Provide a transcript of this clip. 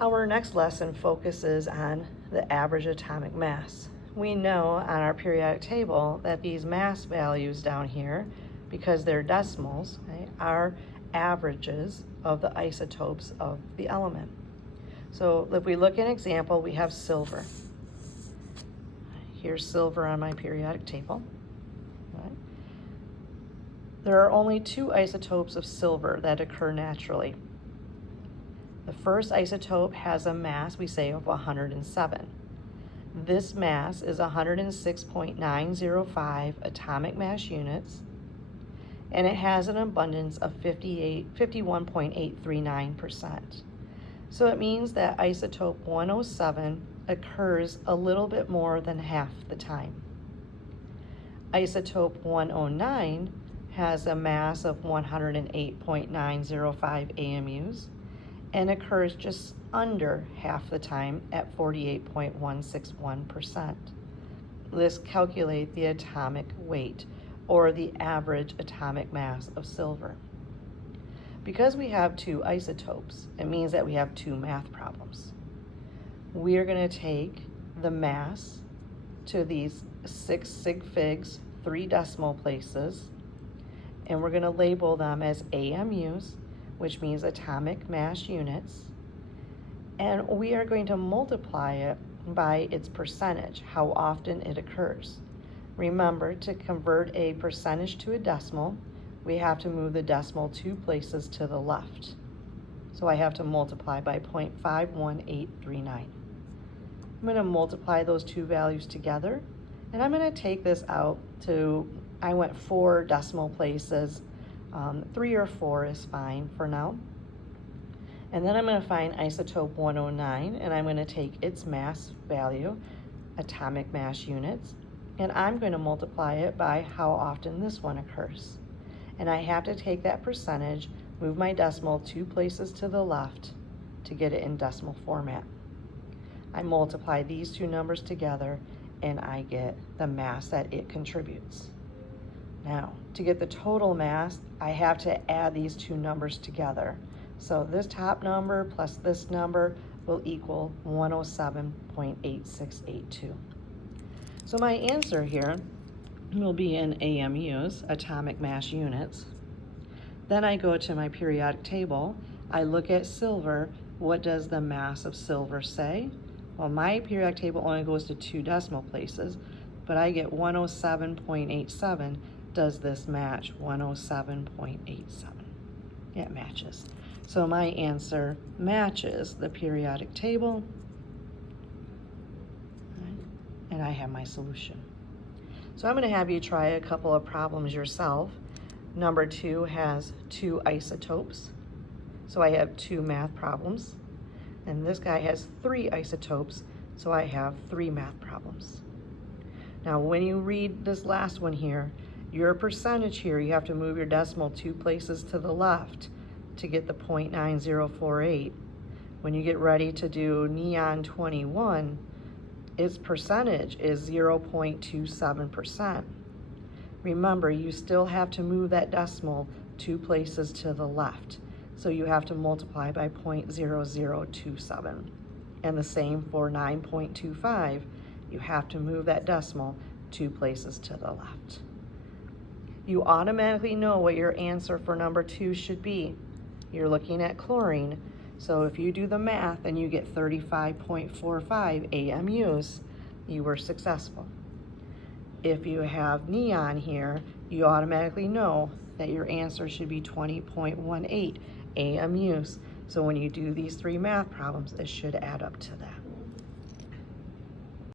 Our next lesson focuses on the average atomic mass. We know on our periodic table that these mass values down here, because they're decimals, right, are averages of the isotopes of the element. So if we look at an example, we have silver. Here's silver on my periodic table. Right. There are only 2 isotopes of silver that occur naturally. The first isotope has a mass, we say, of 107. This mass is 106.905 atomic mass units, and it has an abundance of 51.839%. So it means that isotope 107 occurs a little bit more than half the time. Isotope 109 has a mass of 108.905 AMUs and occurs just under half the time at 48.161%. Let's calculate the atomic weight, or the average atomic mass of silver. Because we have 2 isotopes, it means that we have 2 math problems. We are going to take the mass to these 6 sig figs, 3 decimal places, and we're going to label them as AMUs, which means atomic mass units, and we are going to multiply it by its percentage, how often it occurs. Remember, to convert a percentage to a decimal, we have to move the decimal 2 places to the left. So I have to multiply by 0.51839. I'm going to multiply those 2 values together, and I'm going to take this out to, I went 4 decimal places. 3 or 4 is fine for now. And then I'm going to find isotope 109, and I'm going to take its mass value, atomic mass units, and I'm going to multiply it by how often this one occurs. And I have to take that percentage, move my decimal 2 places to the left to get it in decimal format. I multiply these 2 numbers together, and I get the mass that it contributes. Now, to get the total mass, I have to add these 2 numbers together. So this top number plus this number will equal 107.8682. So my answer here will be in AMUs, atomic mass units. Then I go to my periodic table. I look at silver. What does the mass of silver say? Well, my periodic table only goes to 2 decimal places, but I get 107.87. Does this match 107.87? It matches. So my answer matches the periodic table, and I have my solution. So I'm going to have you try a couple of problems yourself. Number 2 has 2 isotopes, so I have 2 math problems. And this guy has 3 isotopes, so I have 3 math problems. Now when you read this last one here, your percentage here, you have to move your decimal 2 places to the left to get the 0.9048. When you get ready to do neon 21, its percentage is 0.27%. Remember, you still have to move that decimal 2 places to the left. So you have to multiply by 0.0027. And the same for 9.25, you have to move that decimal 2 places to the left. You automatically know what your answer for number 2 should be. You're looking at chlorine, so if you do the math and you get 35.45 AMUs, you were successful. If you have neon here, you automatically know that your answer should be 20.18 AMUs. So when you do these 3 math problems, it should add up to that.